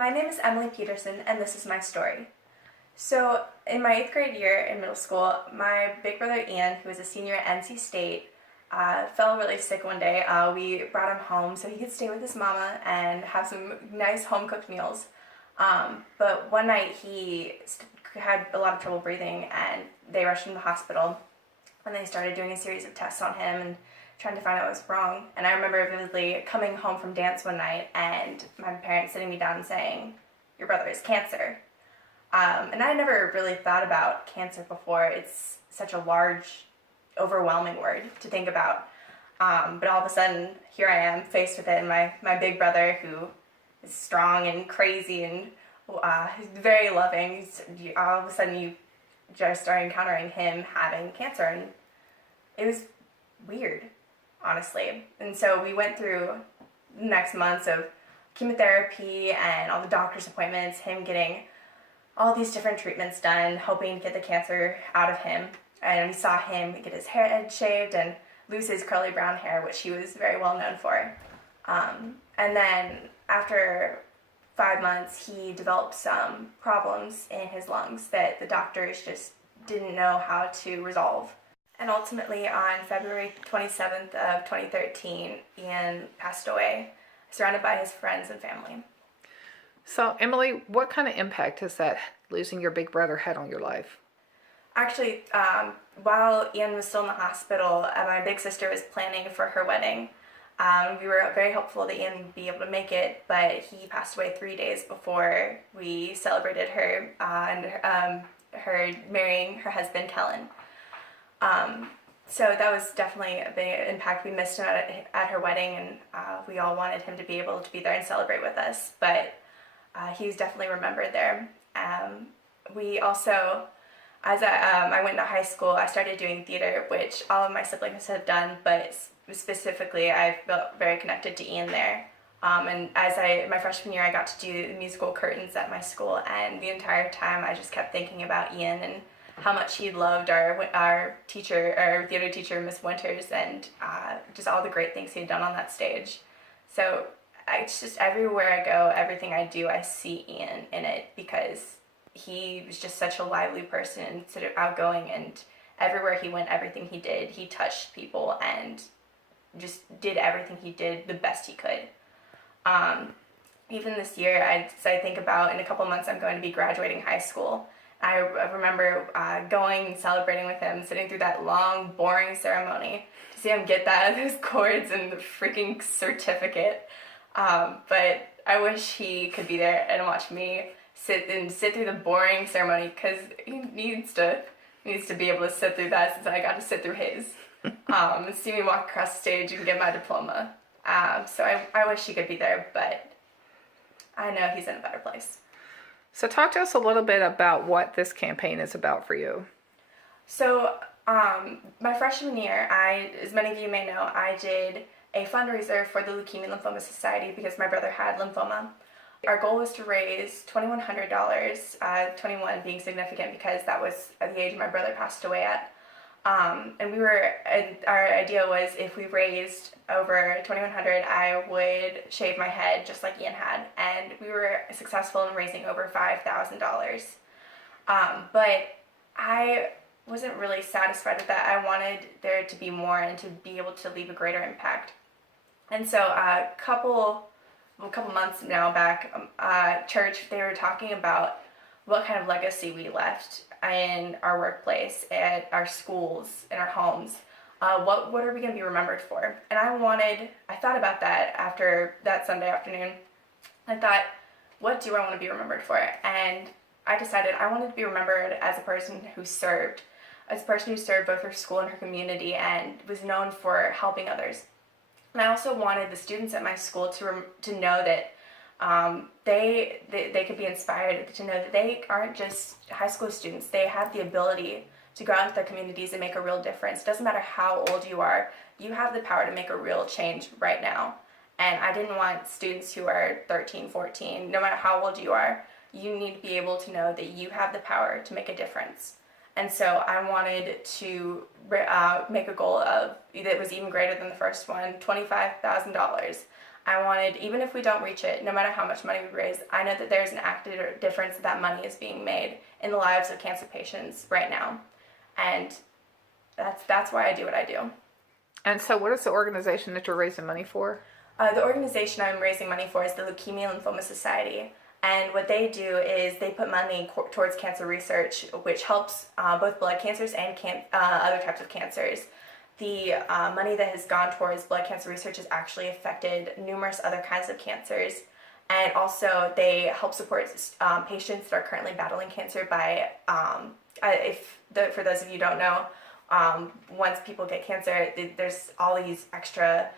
My name is Emily Peterson, and this is my story. So, in my 8th grade year in middle school, my big brother Ian, who was a senior at NC State, fell really sick one day. We brought him home so he could stay with his mama and have some nice home-cooked meals. But one night he had a lot of trouble breathing, and they rushed him to the hospital, and they started doing a series of tests on him and trying to find out what was wrong. And I remember vividly coming home from dance one night and my parents sitting me down and saying, "Your brother has cancer." And I never really thought about cancer before. It's such a large, overwhelming word to think about. But all of a sudden, here I am faced with it, and my big brother, who is strong and crazy and very loving, all of a sudden you just are encountering him having cancer, and it was weird, honestly. And so we went through the next months of chemotherapy and all the doctor's appointments, him getting all these different treatments done, hoping to get the cancer out of him. And we saw him get his head shaved and lose his curly brown hair, which he was very well known for. And then after 5 months, he developed some problems in his lungs that the doctors just didn't know how to resolve. And ultimately, on February 27th of 2013, Ian passed away, surrounded by his friends and family. So, Emily, what kind of impact has that losing your big brother had on your life? Actually, while Ian was still in the hospital, my big sister was planning for her wedding. We were very hopeful that Ian would be able to make it, but he passed away 3 days before we celebrated her and her marrying her husband, Kellen. So that was definitely a big impact. We missed him at her wedding, and we all wanted him to be able to be there and celebrate with us, but he was definitely remembered there. We also, as I went to high school, I started doing theater, which all of my siblings had done, but specifically I felt very connected to Ian there. And my freshman year, I got to do the musical curtains at my school, and the entire time I just kept thinking about Ian and how much he loved our theater teacher, Miss Winters, and just all the great things he had done on that stage. So it's just everywhere I go, everything I do, I see Ian in it, because he was just such a lively person and sort of outgoing, and everywhere he went, everything he did, he touched people and just did everything he did the best he could. Even this year, I think about in a couple months, I'm going to be graduating high school. I remember going and celebrating with him, sitting through that long, boring ceremony to see him get those cords and the freaking certificate. But I wish he could be there and watch me sit through the boring ceremony, because he needs to be able to sit through that, since I got to sit through his, and see me walk across the stage and get my diploma. So I wish he could be there, but I know he's in a better place. So talk to us a little bit about what this campaign is about for you. So my freshman year, as many of you may know, I did a fundraiser for the Leukemia and Lymphoma Society because my brother had lymphoma. Our goal was to raise $2,100, 21 being significant because that was at the age my brother passed away at. And our idea was, if we raised over $2,100, I would shave my head just like Ian had, and we were successful in raising over $5,000. But I wasn't really satisfied with that. I wanted there to be more and to be able to leave a greater impact. And so a couple months now back, church, they were talking about what kind of legacy we left in our workplace, at our schools, in our homes. What are we going to be remembered for? And I thought about that after that Sunday afternoon. I thought, what do I want to be remembered for? And I decided I wanted to be remembered as a person who served both her school and her community and was known for helping others. And I also wanted the students at my school to know that they could be inspired to know that they aren't just high school students. They have the ability to go out into their communities and make a real difference. It doesn't matter how old you are, you have the power to make a real change right now. And I didn't want students who are 13, 14, no matter how old you are, you need to be able to know that you have the power to make a difference. And so I wanted to make a goal of, that was even greater than the first one, $25,000. I wanted, even if we don't reach it, no matter how much money we raise, I know that there's an active difference that money is being made in the lives of cancer patients right now. And that's why I do what I do. And so, what is the organization that you're raising money for? The organization I'm raising money for is the Leukemia and Lymphoma Society. And what they do is they put money towards cancer research, which helps both blood cancers and other types of cancers. The money that has gone towards blood cancer research has actually affected numerous other kinds of cancers. And also, they help support patients that are currently battling cancer by, for those of you who don't know, once people get cancer, there's all these extra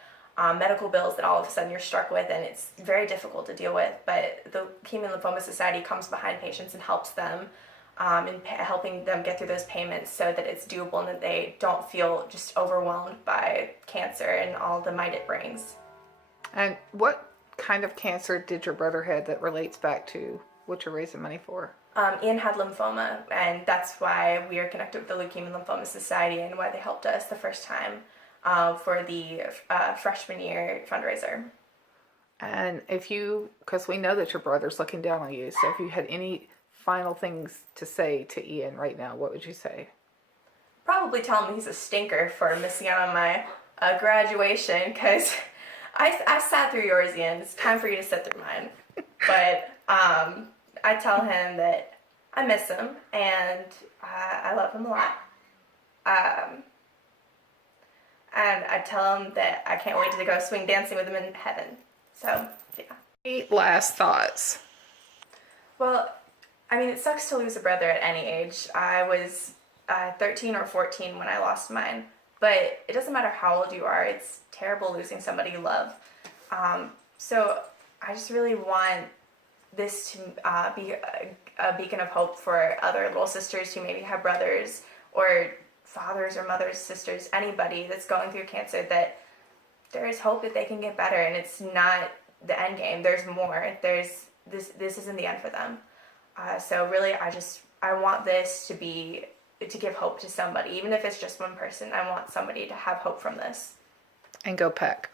medical bills that all of a sudden you're struck with, and it's very difficult to deal with. But the Leukemia and Lymphoma Society comes behind patients and helps them in helping them get through those payments so that it's doable and that they don't feel just overwhelmed by cancer and all the might it brings. And what kind of cancer did your brother have that relates back to what you're raising money for? Ian had lymphoma, and that's why we are connected with the Leukemia and Lymphoma Society and why they helped us the first time for the freshman year fundraiser. And because we know that your brother's looking down on you, so if you had any final things to say to Ian right now, what would you say? Probably tell him he's a stinker for missing out on my graduation, because I sat through yours, Ian. It's time for you to sit through mine. But I tell him that I miss him and I love him a lot. And I tell him that I can't wait to go swing dancing with him in heaven. So, yeah. Any last thoughts? Well, I mean, it sucks to lose a brother at any age. I was 13 or 14 when I lost mine. But it doesn't matter how old you are. It's terrible losing somebody you love. So I just really want this to be a beacon of hope for other little sisters who maybe have brothers or fathers or mothers, sisters, anybody that's going through cancer, that there is hope that they can get better, and it's not the end game. There's more. This isn't the end for them. So really, I want this to give hope to somebody, even if it's just one person. I want somebody to have hope from this. And go Peck.